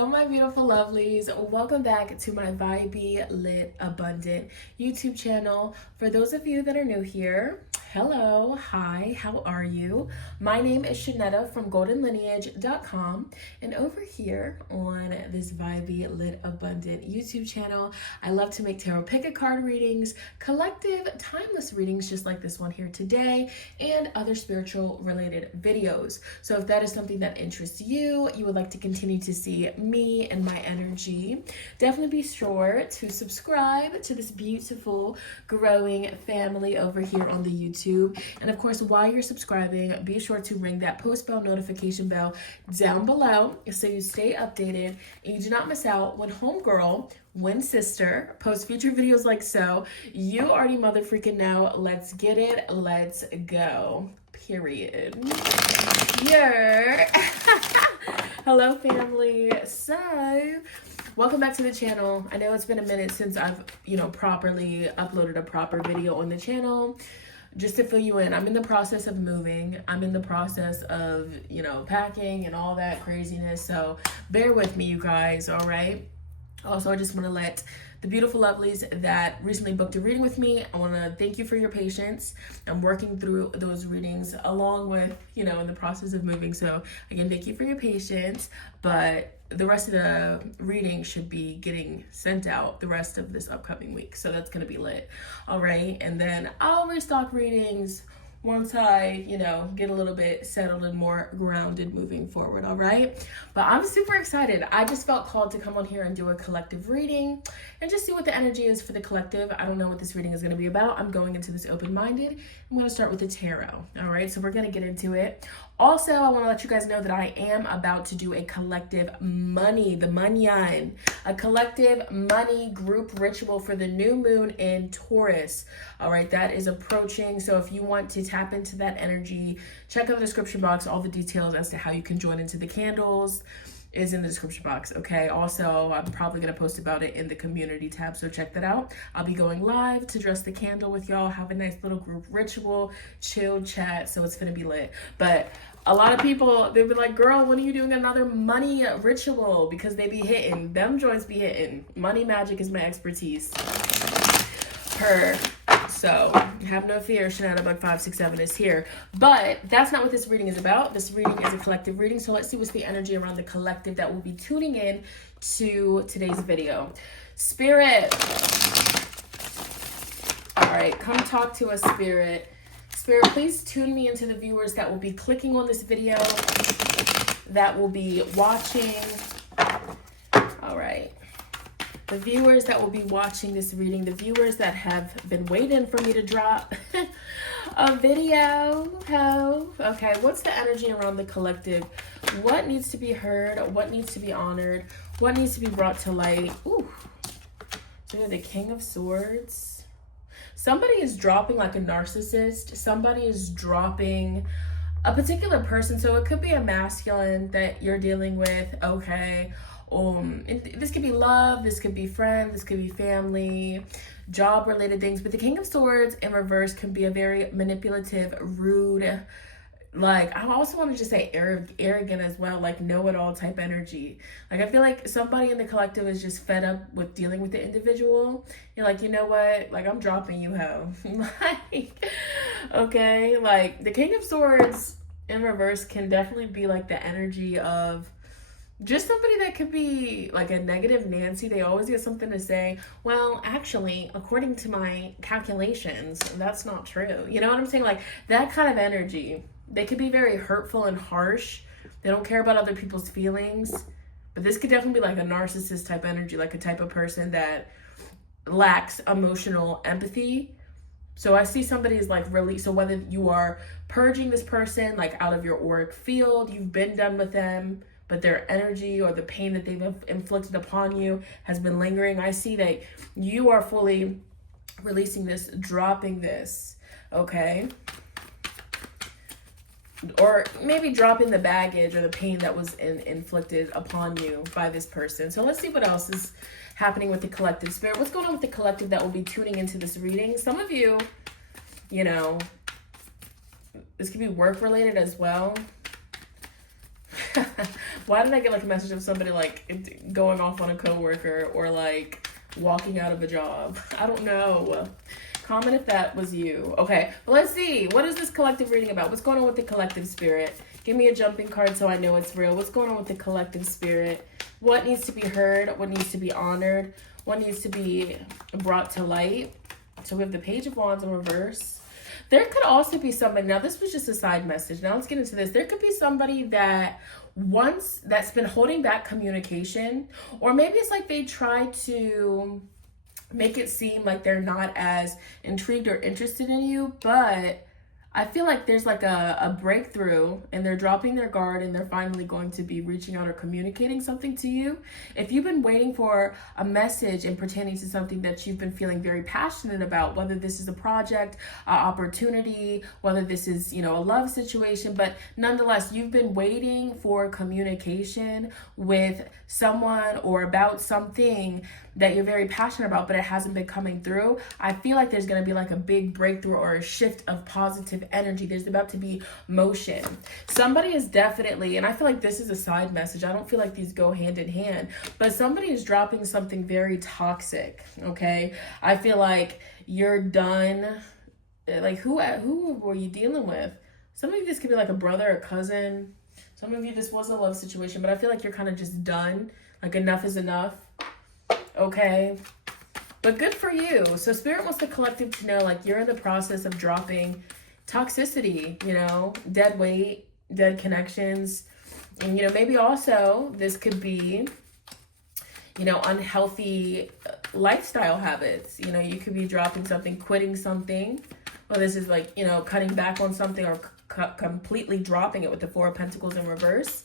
Hello, my beautiful lovelies. Welcome back to my Vibey Lit Abundant YouTube channel. For those of you that are new here, hello, hi, how are you? My name is Shonnetta from Goldennlineage.com, and over here on this Vibey Lit Abundant YouTube channel, I love to make tarot pick a card readings, collective timeless readings just like this one here today, and other spiritual related videos. So if that is something that interests you, you would like to continue to see me and my energy, definitely be sure to subscribe to this beautiful growing family over here on the YouTube. And of course, while you're subscribing, be sure to ring that post bell notification bell down below so you stay updated and you do not miss out when homegirl, when sister posts future videos like so. You already mother freaking know. Let's get it. Let's go. Period. Yeah. Hello, family. So, welcome back to the channel. I know it's been a minute since I've, properly uploaded a proper video on the channel. Just to fill you in, I'm in the process of moving. I'm in the process of, packing and all that craziness. So, bear with me, you guys, all right? Also, I just want to let the beautiful lovelies that recently booked a reading with me, I want to thank you for your patience. I'm working through those readings along with, in the process of moving. So again, thank you for your patience, but the rest of the reading should be getting sent out the rest of this upcoming week. So that's going to be lit. All right. And then I'll restock readings once I, get a little bit settled and more grounded moving forward, all right? But I'm super excited. I just felt called to come on here and do a collective reading and just see what the energy is for the collective. I don't know what this reading is going to be about. I'm going into this open-minded. I'm going to start with the tarot, all right? So we're going to get into it. Also, I want to let you guys know that I am about to do a collective money, a collective money group ritual for the new moon in Taurus. All right, that is approaching. So if you want to tap into that energy, check out the description box. All the details as to how you can join into the candles is in the description box, okay? Also, I'm probably going to post about it in the community tab, so check that out. I'll be going live to dress the candle with y'all, have a nice little group ritual, chill chat, so it's going to be lit. But a lot of people, they've been like, girl, when are you doing another money ritual? Because they be hitting. Them joints be hitting. Money magic is my expertise. So have no fear, Shonnetta'sBug567 is here. But that's not what this reading is about. This reading is a collective reading. So let's see what's the energy around the collective that will be tuning in to today's video. Spirit. All right, come talk to us, Spirit. Spirit, please tune me into the viewers that will be clicking on this video, that will be watching. All right. The viewers that will be watching this reading, the viewers that have been waiting for me to drop a video. Okay, what's the energy around the collective? What needs to be heard? What needs to be honored? What needs to be brought to light? Ooh, so the King of Swords. Somebody is dropping like a narcissist. Somebody is dropping a particular person. So it could be a masculine that you're dealing with, okay? This could be love, this could be friend, this could be family, job related things. But the King of Swords in reverse can be a very manipulative, rude, like I also want to just say arrogant as well, like know-it-all type energy. Like I feel like somebody in the collective is just fed up with dealing with the individual. You're like, you know what? Like I'm dropping you, ho. Like, okay, like the King of Swords in reverse can definitely be like the energy of just somebody that could be like a negative Nancy. They always get something to say. Well, actually, according to my calculations, that's not true. You know what I'm saying? Like that kind of energy. They could be very hurtful and harsh. They don't care about other people's feelings. But this could definitely be like a narcissist type energy, like a type of person that lacks emotional empathy. So I see somebody is like really, so whether you are purging this person like out of your auric field, you've been done with them, but their energy or the pain that they've inflicted upon you has been lingering. I see that you are fully releasing this, dropping this, okay? Or maybe dropping the baggage or the pain that was inflicted upon you by this person. So let's see what else is happening with the collective. Spirit, what's going on with the collective that will be tuning into this reading? Some of you, this could be work related as well. Why did I get like a message of somebody like going off on a coworker or like walking out of a job? I don't know. Comment if that was you. Okay, well, let's see. What is this collective reading about? What's going on with the collective spirit? Give me a jumping card so I know it's real. What's going on with the collective spirit? What needs to be heard? What needs to be honored? What needs to be brought to light? So we have the Page of Wands in reverse. There could also be somebody, now this was just a side message. Now let's get into this. There could be somebody that's been holding back communication, or maybe it's like they try to make it seem like they're not as intrigued or interested in you, but I feel like there's like a breakthrough and they're dropping their guard and they're finally going to be reaching out or communicating something to you. If you've been waiting for a message and pertaining to something that you've been feeling very passionate about, whether this is a project, opportunity, whether this is, a love situation, but nonetheless, you've been waiting for communication with someone or about something that you're very passionate about, but it hasn't been coming through. I feel like there's going to be like a big breakthrough or a shift of positive energy. There's about to be motion. Somebody is definitely, and I feel like this is a side message. I don't feel like these go hand in hand, but somebody is dropping something very toxic. Okay. I feel like you're done. Like who were you dealing with? Some of you, this could be like a brother or cousin. Some of you, this was a love situation, but I feel like you're kind of just done. Like enough is enough. Okay, but good for you. So Spirit wants the collective to know, like, you're in the process of dropping toxicity, dead weight, dead connections. And, maybe also this could be, unhealthy lifestyle habits. You could be dropping something, quitting something. Well, this is like, cutting back on something or completely dropping it with the Four of Pentacles in reverse.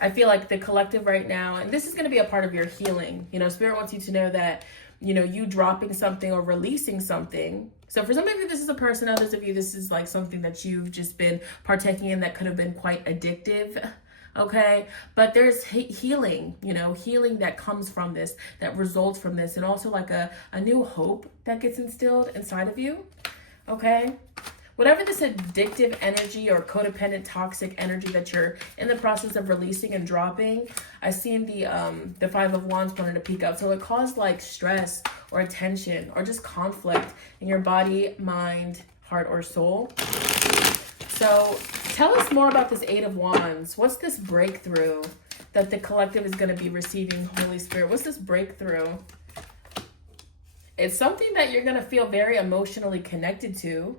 I feel like the collective right now, and this is going to be a part of your healing. Spirit wants you to know that, you dropping something or releasing something. So for some of you, this is a person. Others of you, this is like something that you've just been partaking in that could have been quite addictive. Okay. But there's healing, healing that comes from this, that results from this. And also like a new hope that gets instilled inside of you. Okay. Whatever this addictive energy or codependent toxic energy that you're in the process of releasing and dropping, I seen the Five of Wands wanted to peek out. So it caused like stress or tension or just conflict in your body, mind, heart, or soul. So tell us more about this Eight of Wands. What's this breakthrough that the collective is going to be receiving, Holy Spirit? What's this breakthrough? It's something that you're going to feel very emotionally connected to.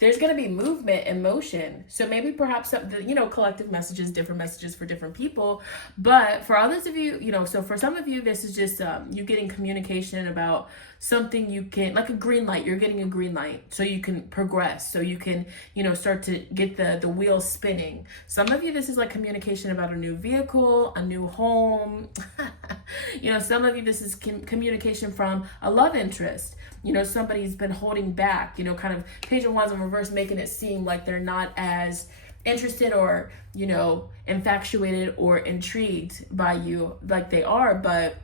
There's going to be movement and motion. So maybe perhaps, collective messages, different messages for different people. But for others of you, so for some of you, this is just you getting communication about something you can, like a green light. You're getting a green light so you can progress. So you can, start to get the wheels spinning. Some of you, this is like communication about a new vehicle, a new home. Some of you, this is communication from a love interest. Somebody's been holding back, kind of Page of Wands in reverse, making it seem like they're not as interested or, infatuated or intrigued by you like they are. But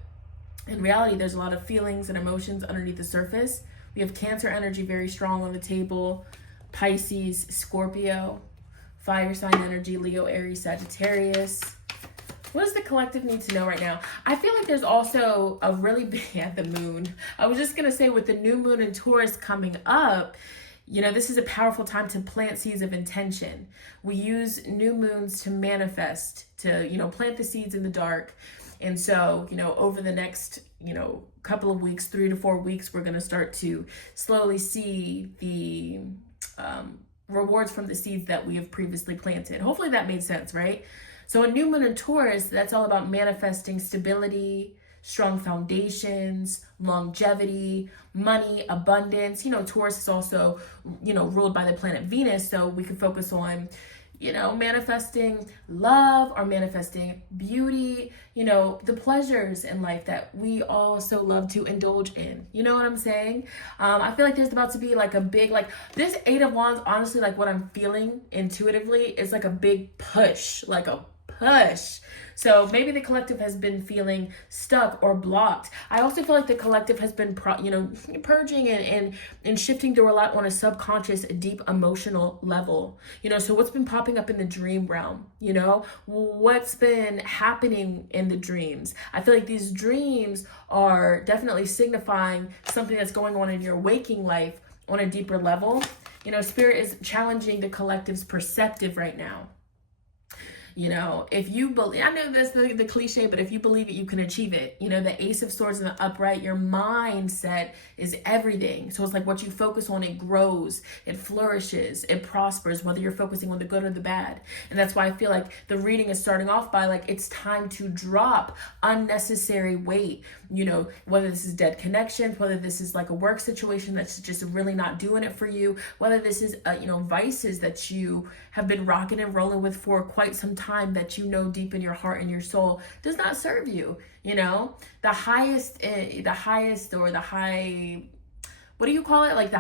in reality, there's a lot of feelings and emotions underneath the surface. We have Cancer energy very strong on the table, Pisces, Scorpio, fire sign energy, Leo, Aries, Sagittarius. What does the collective need to know right now? I feel like there's also a really big, the moon. I was just going to say with the new moon in Taurus coming up, this is a powerful time to plant seeds of intention. We use new moons to manifest, to, plant the seeds in the dark. And so, over the next, couple of weeks, 3 to 4 weeks, we're going to start to slowly see the rewards from the seeds that we have previously planted. Hopefully that made sense, right? So a new moon in Taurus, that's all about manifesting stability, strong foundations, longevity, money, abundance. Taurus is also, ruled by the planet Venus. So we can focus on, manifesting love or manifesting beauty, the pleasures in life that we all so love to indulge in. You know what I'm saying? I feel like there's about to be like a big, like this Eight of Wands, honestly, like what I'm feeling intuitively is like a big push, like a push. So maybe the collective has been feeling stuck or blocked. I also feel like the collective has been, purging and shifting through a lot on a subconscious, deep emotional level. So what's been popping up in the dream realm? What's been happening in the dreams? I feel like these dreams are definitely signifying something that's going on in your waking life on a deeper level. Spirit is challenging the collective's perceptive right now. If you believe, I know that's the cliche, but if you believe it, you can achieve it. The Ace of Swords and the upright, your mindset is everything. So it's like what you focus on, it grows, it flourishes, it prospers, whether you're focusing on the good or the bad. And that's why I feel like the reading is starting off by like, it's time to drop unnecessary weight, whether this is dead connections, whether this is like a work situation that's just really not doing it for you, whether this is, vices that you have been rocking and rolling with for quite some time that deep in your heart and your soul does not serve you. The highest or the high, what do you call it? Like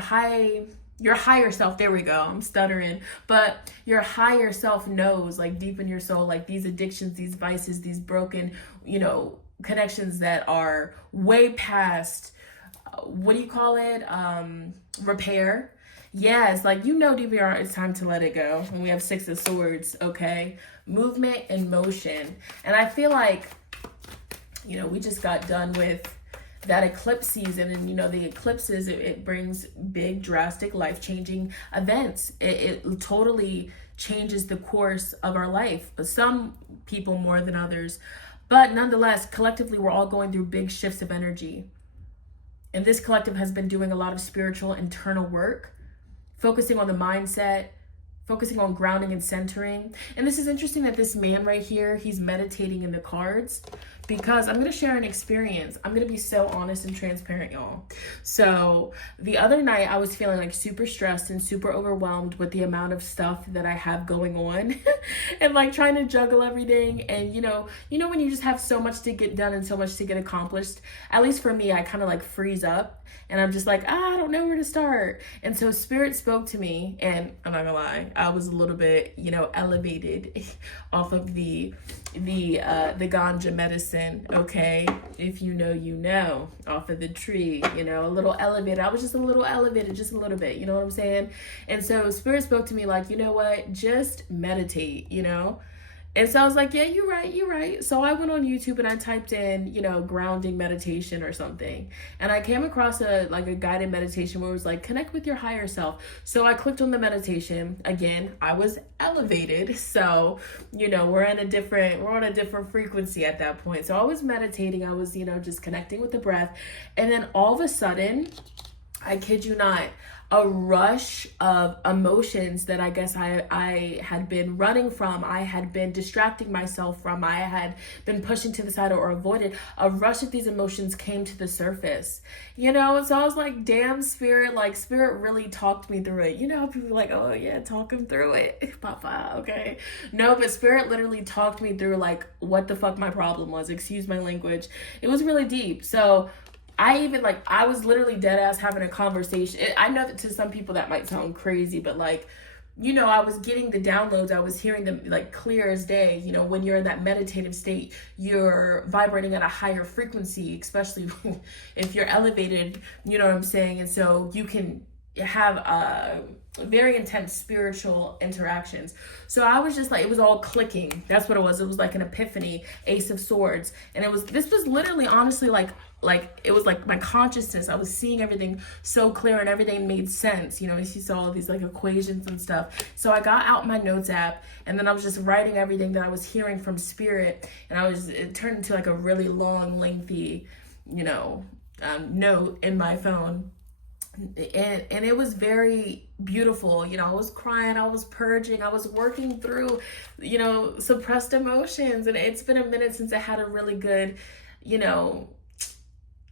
your higher self, there we go, I'm stuttering, but your higher self knows, like deep in your soul, like these addictions, these vices, these broken, connections that are way past, what do you call it? Repair. Yes, like deep in your heart, it's time to let it go. When we have Six of Swords, okay? Movement and motion. And I feel like, we just got done with that eclipse season, and the eclipses, it brings big, drastic, life-changing events. It totally changes the course of our life. Some people more than others. But nonetheless, collectively, we're all going through big shifts of energy. And this collective has been doing a lot of spiritual internal work, focusing on the mindset, focusing on grounding and centering. And this is interesting that this man right here, he's meditating in the cards, because I'm going to share an experience. I'm going to be so honest and transparent, y'all. So the other night I was feeling like super stressed and super overwhelmed with the amount of stuff that I have going on and like trying to juggle everything. And when you just have so much to get done and so much to get accomplished, at least for me, I kind of like freeze up and I'm just like, I don't know where to start. And so Spirit spoke to me, and I'm not gonna lie, I was a little bit, elevated off of the ganja medicine, okay? If you know, off of the tree, a little elevated. I was just a little elevated, just a little bit, you know what I'm saying? And so Spirit spoke to me like, you know what, just meditate, And so I was like, yeah, you're right. So I went on YouTube and I typed in, grounding meditation or something. And I came across a guided meditation where it was like, connect with your higher self. So I clicked on the meditation. Again, I was elevated. So, we're on a different frequency at that point. So I was meditating. I was, just connecting with the breath. And then all of a sudden, I kid you not, a rush of emotions that I guess I had been running from, I had been distracting myself from, I had been pushing to the side or avoided. A rush of these emotions came to the surface, so I was like, damn, Spirit, like Spirit really talked me through it. How people are like, oh yeah, talk him through it, Papa, okay. No, but Spirit literally talked me through like what the fuck my problem was, excuse my language. It was really deep. So I was literally dead ass having a conversation. I know that to some people that might sound crazy, but I was getting the downloads. I was hearing them like clear as day. When you're in that meditative state, you're vibrating at a higher frequency, especially if you're elevated, you know what I'm saying? And so you can have very intense spiritual interactions. So I was just like, it was all clicking. That's what it was. It was like an epiphany, Ace of Swords. And this was literally honestly like it was like my consciousness. I was seeing everything so clear and everything made sense. You saw all these like equations and stuff. So I got out my notes app and then I was just writing everything that I was hearing from Spirit. And it turned into like a really long, lengthy, note in my phone. And it was very beautiful. I was crying, I was purging, I was working through, suppressed emotions. And it's been a minute since I had a really good,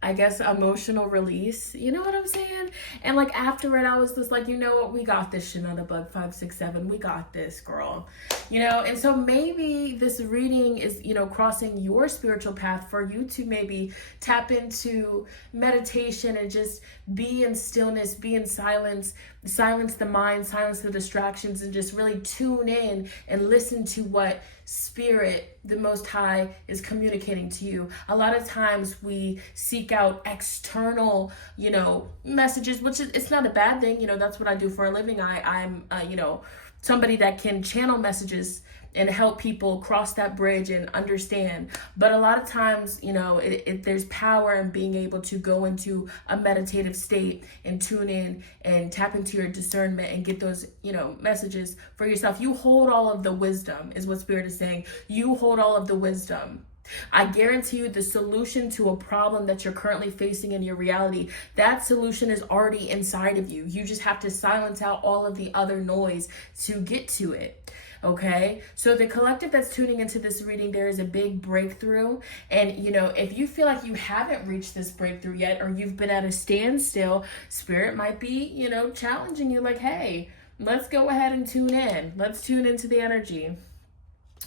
I guess, emotional release. You know what I'm saying? And like after it, I was just like, you know what? We got this, Shonnetta567. We got this, girl. You know, and so maybe this reading is, you know, crossing your spiritual path for you to maybe tap into meditation and just be in stillness, be in silence the mind, silence the distractions, and just really tune in and listen to what Spirit, the Most High, is communicating to you. A lot of times we seek out external, you know, messages, which is, it's not a bad thing. You know, that's what I do for a living. I'm you know, somebody that can channel messages and help people cross that bridge and understand. But a lot of times, you know, there's power in being able to go into a meditative state and tune in and tap into your discernment and get those, you know, messages for yourself. You hold all of the wisdom, is what Spirit is saying. You hold all of the wisdom. I guarantee you the solution to a problem that you're currently facing in your reality, that solution is already inside of you. You just have to silence out all of the other noise to get to it. Okay, so the collective that's tuning into this reading, there is a big breakthrough. And, you know, if you feel like you haven't reached this breakthrough yet, or you've been at a standstill, Spirit might be, you know, challenging you like, hey, let's go ahead and tune in. Let's tune into the energy.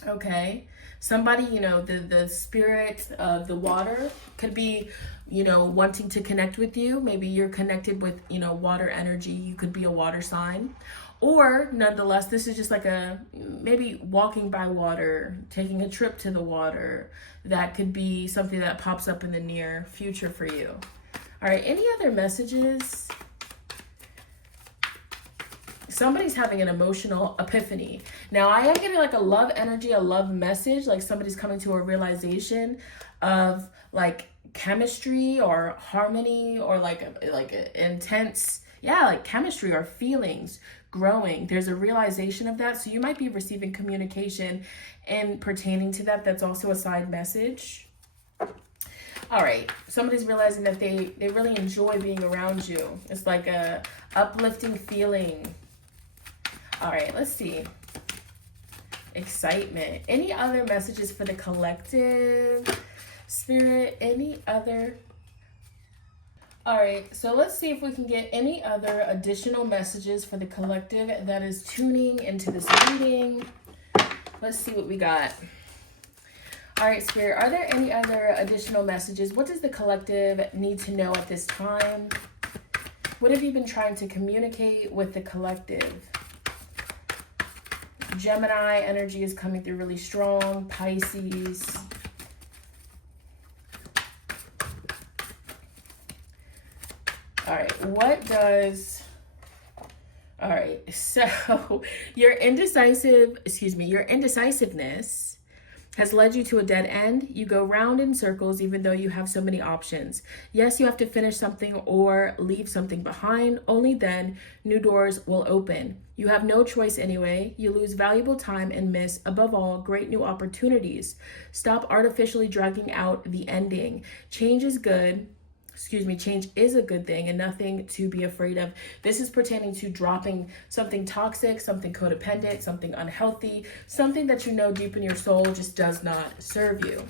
Okay, somebody, you know, the spirit of the water could be, you know, wanting to connect with you. Maybe you're connected with, you know, water energy. You could be a water sign. Or nonetheless, this is just like a maybe walking by water, taking a trip to the water. That could be something that pops up in the near future for you. All right, any other messages? Somebody's having an emotional epiphany. Now, I am getting like a love energy, a love message, like somebody's coming to a realization of like chemistry or harmony or like intense, yeah, like chemistry or feelings growing. There's a realization of that. So you might be receiving communication and pertaining to that. That's also a side message. All right, somebody's realizing that they really enjoy being around you. It's like a uplifting feeling. All right, let's see. Excitement. Any other messages for the collective? Spirit, any other? All right, so let's see if we can get any other additional messages for the collective that is tuning into this reading. Let's see what we got. All right, Spirit, are there any other additional messages? What does the collective need to know at this time? What have you been trying to communicate with the collective? Gemini energy is coming through really strong. Pisces. All right, all right, so your indecisiveness has led you to a dead end. You go round in circles even though you have so many options. Yes, you have to finish something or leave something behind. Only then new doors will open. You have no choice anyway. You lose valuable time and miss, above all, great new opportunities. Stop artificially dragging out the ending. Change is good. Change is a good thing and nothing to be afraid of. This is pertaining to dropping something toxic, something codependent, something unhealthy, something that you know deep in your soul just does not serve you.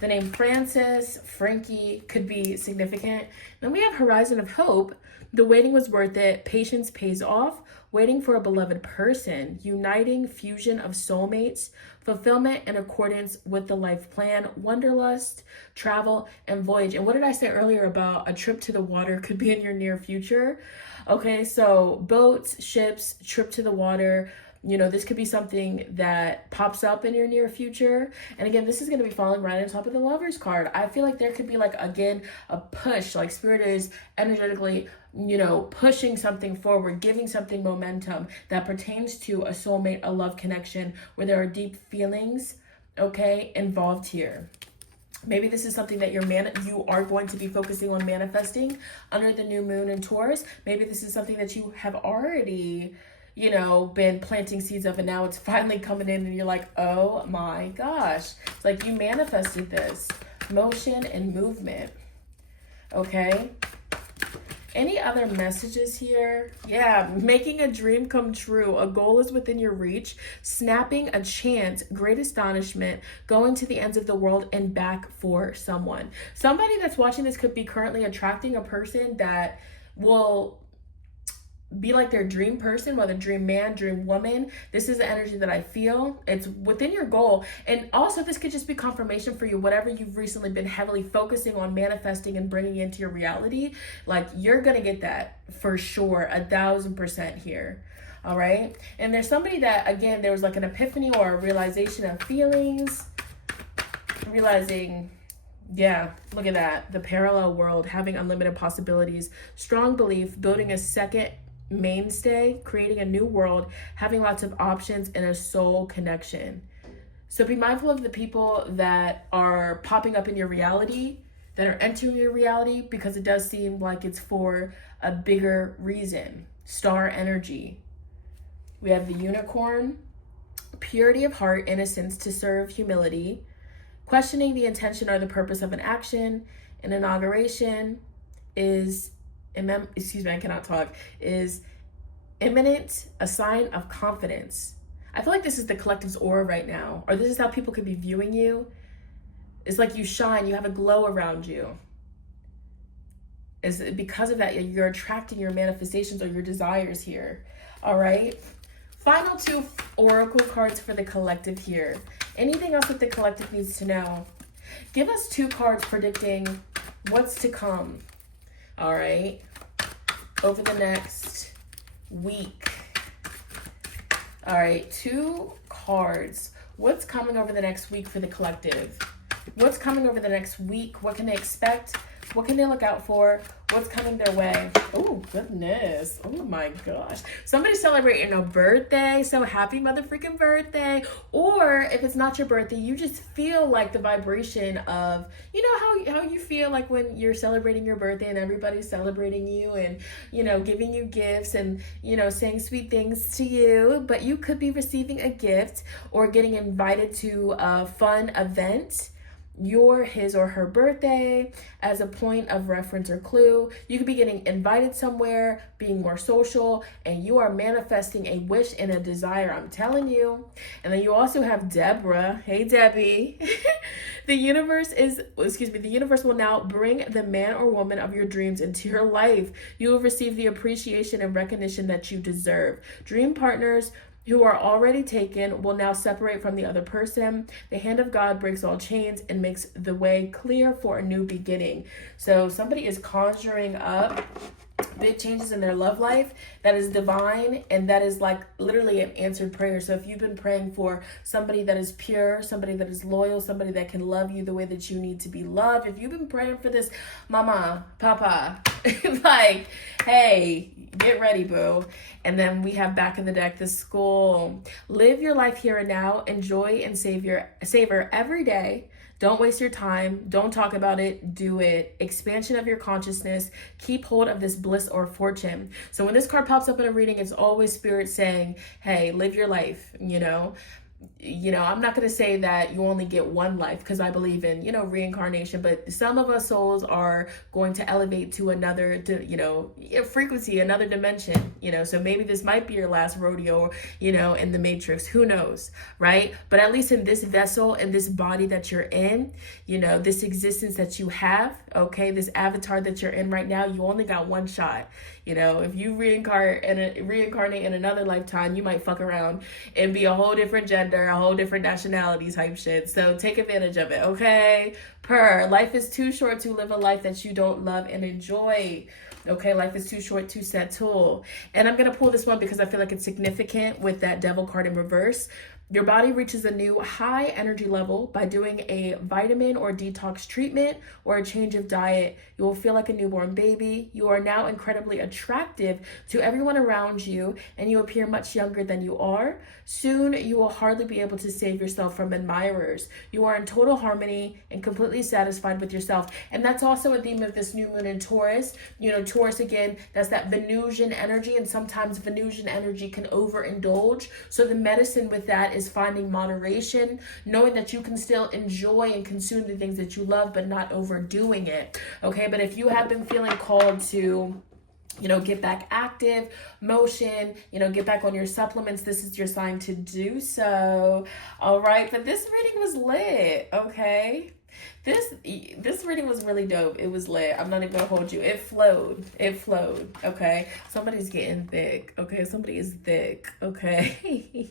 The name Francis, Frankie could be significant. Then we have Horizon of Hope. The waiting was worth it. Patience pays off. Waiting for a beloved person. Uniting fusion of soulmates. Fulfillment in accordance with the life plan. Wanderlust, travel, and voyage. And what did I say earlier about a trip to the water could be in your near future? Okay, so boats, ships, trip to the water. You know, this could be something that pops up in your near future. And again, this is going to be falling right on top of the Lovers card. I feel like there could be like, again, a push, like Spirit is energetically, you know, pushing something forward, giving something momentum that pertains to a soulmate, a love connection where there are deep feelings, okay, involved here. Maybe this is something that you are going to be focusing on manifesting under the new moon in Taurus. Maybe this is something that you have already, you know, been planting seeds of, and now it's finally coming in and you're like, oh my gosh. It's like you manifested this motion and movement. Okay. Any other messages here? Yeah, making a dream come true. A goal is within your reach. Snapping a chance. Great astonishment. Going to the ends of the world and back for someone. Somebody that's watching this could be currently attracting a person that will be like their dream person, whether dream man, dream woman. This is the energy that I feel. It's within your goal. And also this could just be confirmation for you, whatever you've recently been heavily focusing on manifesting and bringing into your reality. Like, you're gonna get that for sure, 1000% here. All right. And there's somebody that, again, there was like an epiphany or a realization of feelings, realizing, yeah, look at that. The parallel world, having unlimited possibilities, strong belief, building a second mainstay, creating a new world, having lots of options, and a soul connection. So be mindful of the people that are popping up in your reality, that are entering your reality, because it does seem like it's for a bigger reason. Star energy. We have the unicorn, purity of heart, innocence to serve, humility, questioning the intention or the purpose of an action. An inauguration is is imminent, a sign of confidence. I feel like this is the collective's aura right now, or this is how people could be viewing you. It's like you shine, you have a glow around you. Is because of that, you're attracting your manifestations or your desires here. All right. Final 2 oracle cards for the collective here. Anything else that the collective needs to know? Give us 2 cards predicting what's to come. All right, over the next week. All right, 2 cards. What's coming over the next week for the collective? What's coming over the next week? What can they expect? What can they look out for? What's coming their way? Oh, goodness. Oh, my gosh. Somebody's celebrating a birthday. So happy motherfucking birthday. Or if it's not your birthday, you just feel like the vibration of, you know, how you feel like when you're celebrating your birthday and everybody's celebrating you and, you know, giving you gifts and, you know, saying sweet things to you. But you could be receiving a gift or getting invited to a fun event, his or her birthday, as a point of reference or clue. You could be getting invited somewhere, being more social, and you are manifesting a wish and a desire, I'm telling you. And then you also have Deborah. Hey, Debbie. The universe will now bring the man or woman of your dreams into your life. You will receive the appreciation and recognition that you deserve. Dream partners who are already taken will now separate from the other person. The hand of God breaks all chains and makes the way clear for a new beginning. So somebody is conjuring up big changes in their love life that is divine, and that is like literally an answered prayer. So if you've been praying for somebody that is pure, somebody that is loyal, somebody that can love you the way that you need to be loved, if you've been praying for this, mama, papa, like, hey, get ready, boo. And then we have back in the deck, the Skull. Live your life here and now. Enjoy and savor every day. Don't waste your time. Don't talk about it. Do it. Expansion of your consciousness. Keep hold of this bliss or fortune. So when this card pops up in a reading, it's always spirit saying, hey, live your life, you know. I'm not going to say that you only get one life, because I believe in, reincarnation, but some of us souls are going to elevate to another, frequency, another dimension, so maybe this might be your last rodeo, in the matrix, who knows, right? But at least in this vessel, in this body that you're in, this existence that you have, okay, this avatar that you're in right now, you only got one shot. If you reincarnate in another lifetime, you might fuck around and be a whole different gender, a whole different nationality type shit. So take advantage of it, okay? Life is too short to live a life that you don't love and enjoy. Okay, life is too short to settle. And I'm going to pull this one because I feel like it's significant with that Devil card in reverse. Your body reaches a new high energy level by doing a vitamin or detox treatment or a change of diet. You will feel like a newborn baby. You are now incredibly attractive to everyone around you, and you appear much younger than you are. Soon, you will hardly be able to save yourself from admirers. You are in total harmony and completely satisfied with yourself. And that's also a theme of this new moon in Taurus. Taurus, again, that's that Venusian energy, and sometimes Venusian energy can overindulge. So the medicine with that is finding moderation, knowing that you can still enjoy and consume the things that you love, but not overdoing it. Okay, but if you have been feeling called to get back active, motion, get back on your supplements. This is your sign to do so. All right, but this reading was lit, okay? This reading was really dope. It was lit. I'm not even gonna hold you. It flowed, okay? Somebody's getting thick, okay? Somebody is thick, okay?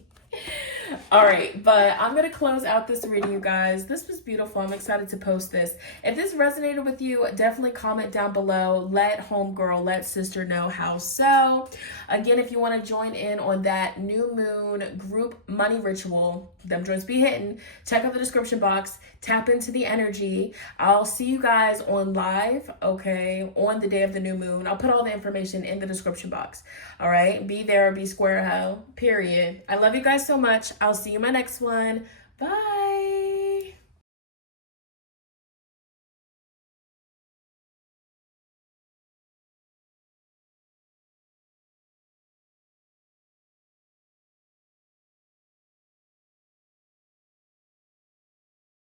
All right, but I'm going to close out this reading, you guys. This was beautiful. I'm excited to post this. If this resonated with you, definitely comment down below. Let homegirl, let sister know how so. Again, if you want to join in on that new moon group money ritual, them joints be hitting, check out the description box. Tap into the energy. I'll see you guys on live, okay, on the day of the new moon. I'll put all the information in the description box. All right, be there, be square, ho, period. I love you guys so much. I'll see you in my next one. Bye.